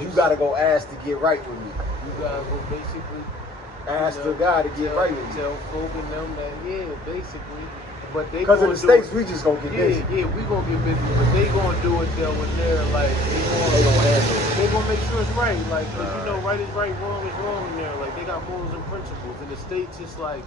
You gotta go ask to get right with me. You gotta go basically ask the guy to get right with me. Tell folk and them that basically. But they because in the States we just gonna get busy. Yeah, we gonna get busy, but they gonna do it though when they're like they gonna handle it. They gonna make sure it's right, like cause you know right is right, wrong is wrong in there. Like they got morals and principles. In the States, it's like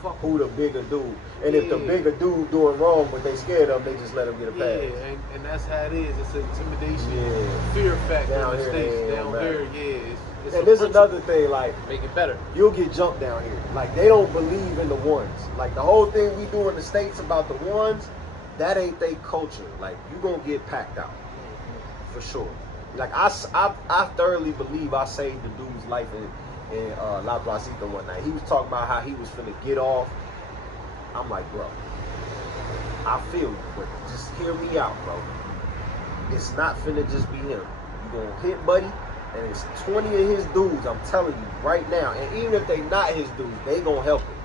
fuck who the bigger dude, and if the bigger dude doing wrong, but they scared of him, they just let him get a pass. Yeah, and that's how it is. It's an intimidation, fear factor down in the States. Down here, it's and there's another thing, like make it better. You'll get jumped down here. Like they don't believe in the ones. Like the whole thing we do in the States about the ones, that ain't their culture. Like you gonna get packed out for sure. Like I thoroughly believe I saved the dude's life in La Placita one night. He was talking about how he was finna get off. I'm like, bro, I feel you, but just hear me out, bro. It's not finna just be him. You gonna hit buddy, and it's 20 of his dudes, I'm telling you right now. And even if they not his dudes, they gonna help him.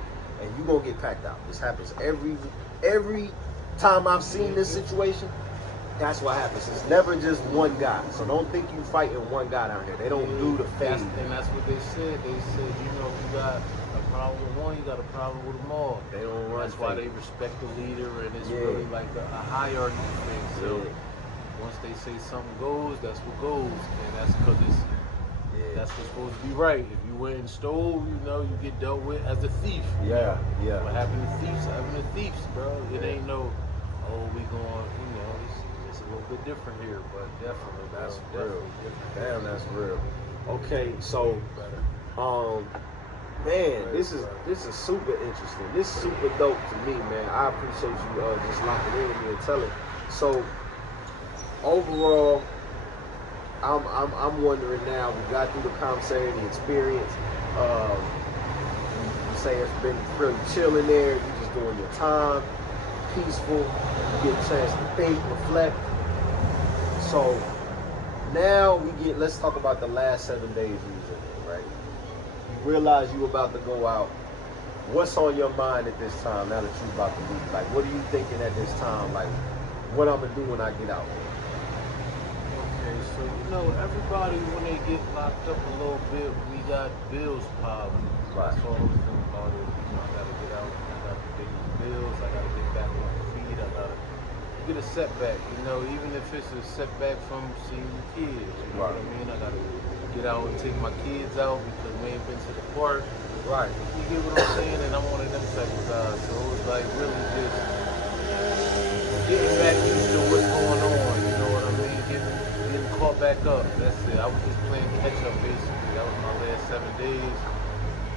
And you gonna get packed out. This happens every time I've seen this situation. That's what happens. It's never just one guy. So don't think you fighting one guy down here. They don't do the fast. And that's what they said. They said, you know, if you got a problem with one, you got a problem with them all. They don't run. That's why they respect the leader, and it's really like a hierarchy thing. So once they say something goes, that's what goes, and that's because it's that's what's supposed to be right. If you went and stole, you know, you get dealt with as a thief. Yeah. What happened to thieves? Happened to thieves, bro. It ain't no, we going, you know, it's a little bit different here, but definitely that's real. Damn, that's real. Okay, so man, this is super interesting. This is super dope to me, man. I appreciate you just locking in with me and telling. So overall, I'm wondering now. We got through the commissary, the experience. You say it's been pretty chill in there. You just doing your time, peaceful. You get a chance to think, reflect. So now let's talk about the last 7 days you was in there, right? You realize you about to go out. What's on your mind at this time now that you about to leave? Like, what are you thinking at this time? Like, what I'm gonna do when I get out? Okay, so you know, everybody when they get locked up a little bit, we got bills piling. Right. That's all we think about it. You know, I gotta get out. I gotta pay these bills. I gotta get back on my feet. I gotta get a setback, you know, even if it's a setback from seeing the kids, you know what I mean? I gotta get out and take my kids out because we ain't been to the park. Right. You get what I'm saying? And I'm one of them type of guys. So it's like really just getting back used to what's going on, you know what I mean? Getting caught back up. That's it. I was just playing catch up basically. That was my last 7 days.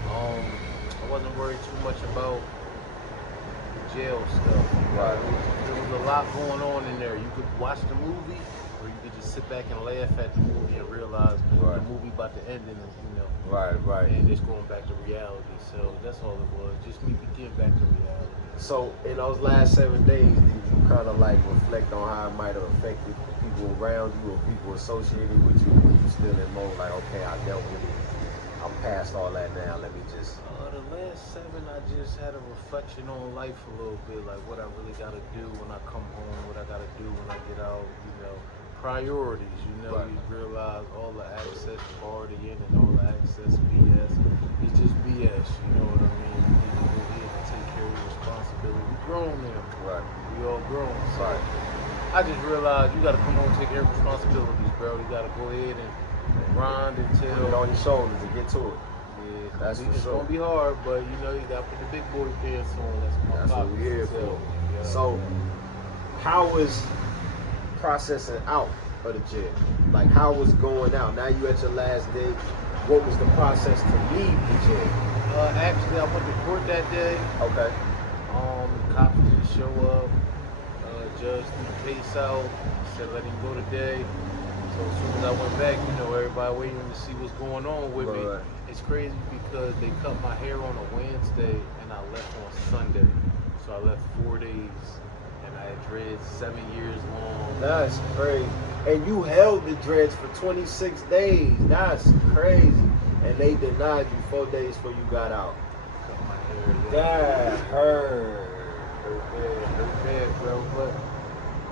I wasn't worried too much about jail stuff. Right. There was a lot going on in there. You could watch the movie, or you could just sit back and laugh at the movie and realize the movie about to end, and you know. Right. And it's going back to reality. So that's all it was. Just me getting back to reality. So in those last 7 days, did you kind of like reflect on how it might have affected the people around you or people associated with you? Or you still in mode like, okay, I dealt with it. I'm past all that now. Let me just. The last 7, I just had a reflection on life a little bit, like what I really got to do when I come home, what I got to do when I get out, you know, priorities, you know, you realize all the access partying and all the access BS, it's just BS, you know what I mean? You need to go ahead and take care of your responsibility. We grown now. Right. We all grown. So right. I just realized you got to come home and take care of responsibilities, bro. You got to go ahead and grind until... Put it on your shoulders and get to it. That's it's gonna be hard, but you know you gotta put the big boy pants on. That's what we're here for. Yeah. So, how was processing out of the jail? Like, how was going out? Now you at your last day. What was the process to leave the jail? Actually, I went to court that day. Okay. The cops didn't show up. Judge threw the case out. Said let him go today. So as soon as I went back, you know, everybody waiting to see what's going on with me. It's crazy because they cut my hair on a Wednesday and I left on Sunday. So I left 4 days and I had dreads 7 years long. That's crazy. And you held the dreads for 26 days. That's crazy. And they denied you 4 days before you got out. Cut my hair. That hurt. Hurt bad, bro. But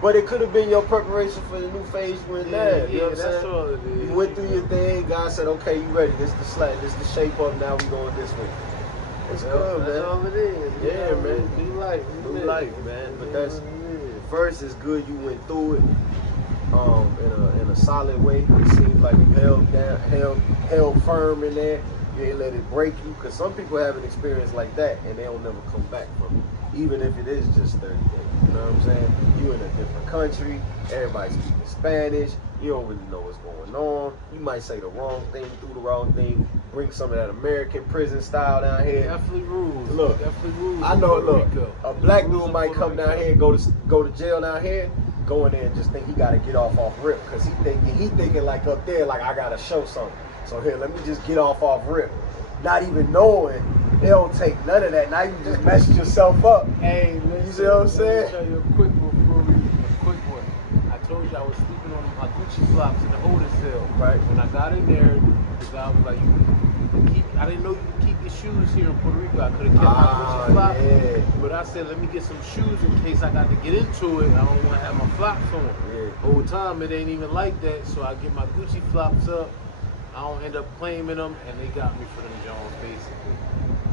But it could have been your preparation for the new phase you in now. You know what I'm that's saying? all it is. You went through your thing. God said, okay, you ready. This is the slack. This is the shape up. Now we going this way. It's good, man. That's all it is. Yeah, man. New life. New life, man. But that's first is good. You went through it in a solid way. It seems like you held firm in there. You ain't let it break you. Because some people have an experience like that and they'll never come back from it. Even if it is just 30 days. You know what I'm saying? You in a different country. Everybody's speaking Spanish. You don't really know what's going on. You might say the wrong thing, do the wrong thing, bring some of that American prison style down here. Definitely rules. Look, definitely rules. I know. Look, Rico. a black dude might come down here and go to jail down here, go in there and just think he got to get off rip because he thinking like up there like I got to show something. So here, let me just get off rip, not even knowing they don't take none of that. Now you just messed yourself up. Hey, you see what I'm saying? Let me tell you a quick one before a quick one. I told you I was sleeping on my Gucci flops in the holding cell. Right. When I got in there, the guy was like, I didn't know you could keep your shoes here in Puerto Rico. I could have kept my Gucci flops. Yeah. But I said, let me get some shoes in case I got to get into it. I don't want to have my flops on. Yeah. Whole time, it ain't even like that. So I get my Gucci flops up. I don't end up claiming them, and they got me for them Jones, basically.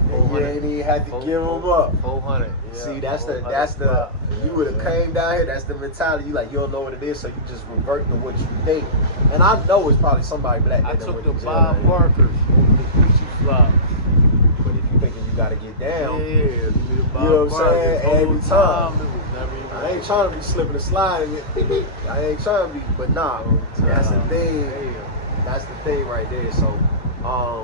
You ain't even had to give them up. 400. Yeah, see, that's the you would have came down here. That's the mentality. You you don't know what it is, so you just revert to what you think. And I know it's probably somebody black. I took the Bob Barkers over the Gucci flops. But if you thinking you gotta get down, you know what I'm saying? Every time. It was never even I ain't trying to be slipping and sliding. I ain't trying to be, but nah, that's the thing. That's the thing right there. So,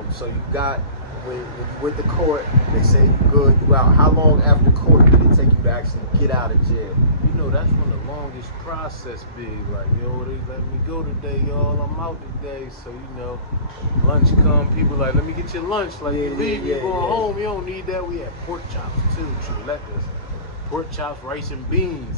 so you got. When you went to court, they say you good, you out. How long after court did it take you to actually get out of jail? You know, that's when the longest process be. Like, yo, they let me go today, y'all. I'm out today. So, you know, lunch come, people like, let me get your lunch. Like, you leave, you going home. You don't need that. We had pork chops, too. Chuletas. Pork chops, rice, and beans.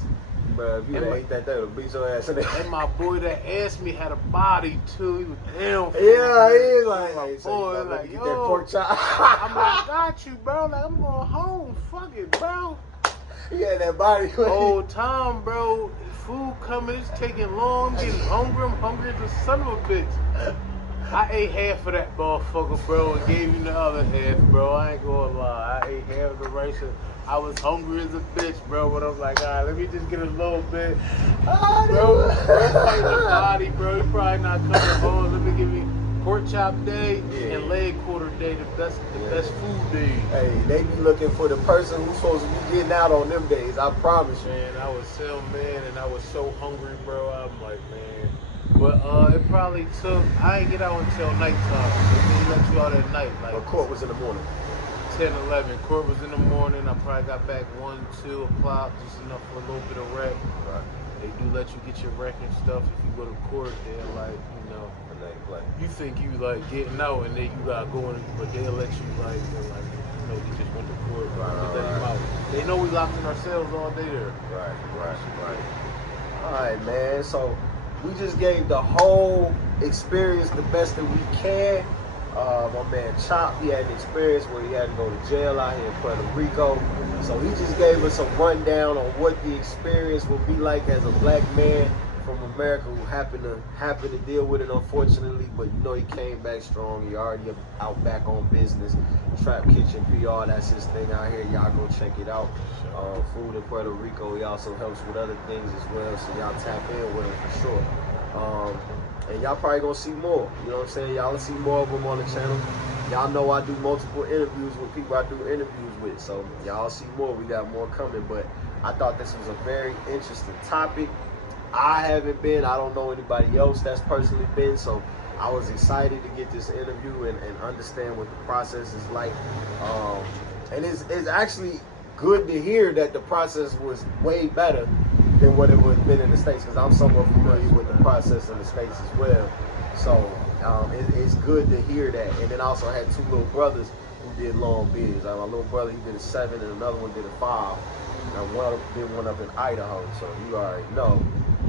Bro, if you ate that would beat your ass in there. And my boy that asked me had a body too. He was down. Yeah, he's like, my boy, like, get that pork chop. I'm like, I got you, bro. Like, I'm going home. Fuck it, bro. Yeah, that body. Whole time, bro. Food coming, it's taking long. I'm getting hungry. I'm hungry as a son of a bitch. I ate half of that motherfucker, bro, and gave you the other half, bro. I ain't gonna lie. I ate half the rice. I was hungry as a bitch, bro, but I'm like, all right, let me just get a little bit. Bro, take the body, bro. You probably not coming home. Let me give me pork chop day and leg quarter day, the best food day. Hey, they be looking for the person who's supposed to be getting out on them days. I promise you. Man, I was so mad and I was so hungry, bro. I'm like, man. But it probably took. I ain't get out until nighttime. They let you out at night. Like, court was in the morning. 10, 11. Court was in the morning. I probably got back 1, 2 o'clock, just enough for a little bit of rec. Right. They do let you get your rec and stuff if you go to court. They're like, you know, you think you like getting out and then you gotta go in, but they'll let you like, you know, you just went to court. Right. Let you out. They know we locked in ourselves all day there. Right. All right, man. So we just gave the whole experience the best that we can. My man Chop, he had an experience where he had to go to jail out here in Puerto Rico. So he just gave us a rundown on what the experience will be like as a black man from America who happened to deal with it, unfortunately. But you know, he came back strong. He already out back on business. Trap Kitchen PR, that's his thing out here. Y'all go check it out. Food in Puerto Rico. He also helps with other things as well. So y'all tap in with him for sure. And y'all probably gonna see more. You know what I'm saying? Y'all will see more of them on the channel. Y'all know I do multiple interviews with people I do interviews with. So y'all see more. We got more coming. But I thought this was a very interesting topic. I haven't been. I don't know anybody else that's personally been. So I was excited to get this interview and understand what the process is like. And it's actually good to hear that the process was way better than what it would have been in the States, because I'm somewhat familiar with the process in the States as well. So it's good to hear that. And then I also had 2 little brothers who did long bids. My little brother, he did a 7 and another one did a 5. And one did one up in Idaho, so you already know.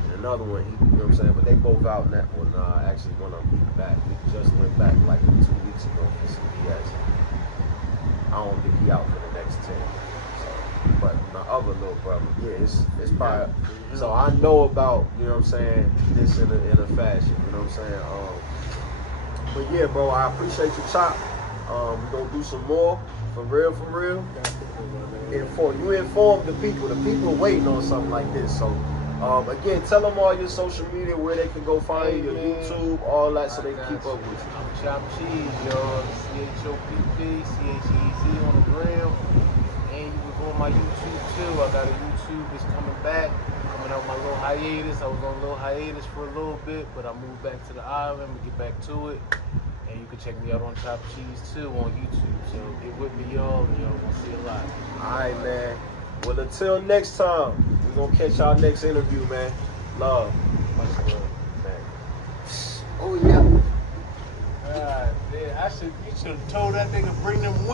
And another one, you know what I'm saying? But they both out in that one. Actually, one of them back. We just went back like 2 weeks ago for CBS. I don't think he out for the next 10. So, but my other little brother, Yeah, it's probably. So I know about, you know what I'm saying, this in a fashion, you know what I'm saying. But yeah, bro, I appreciate you, Chop. We're gonna do some more, for real, for real. Inform the people. The people waiting on something like this. So again, tell them all your social media, where they can go find you, your YouTube, all that, so they can keep up with you. I'm Chop Cheese, y'all. CHOPP, on the gram. And you can go on my YouTube too. I got a YouTube that's coming back. Coming out my little hiatus. I was on a little hiatus for a little bit, but I moved back to the island to get back to it. And you can check me out on Chop Cheese too on YouTube. So get with me, y'all, and y'all gonna see a lot. Alright, man. Well, until next time, we're gonna catch our next interview, man. Love. Much love. Man. Oh yeah. God, man, you should have told that nigga bring them.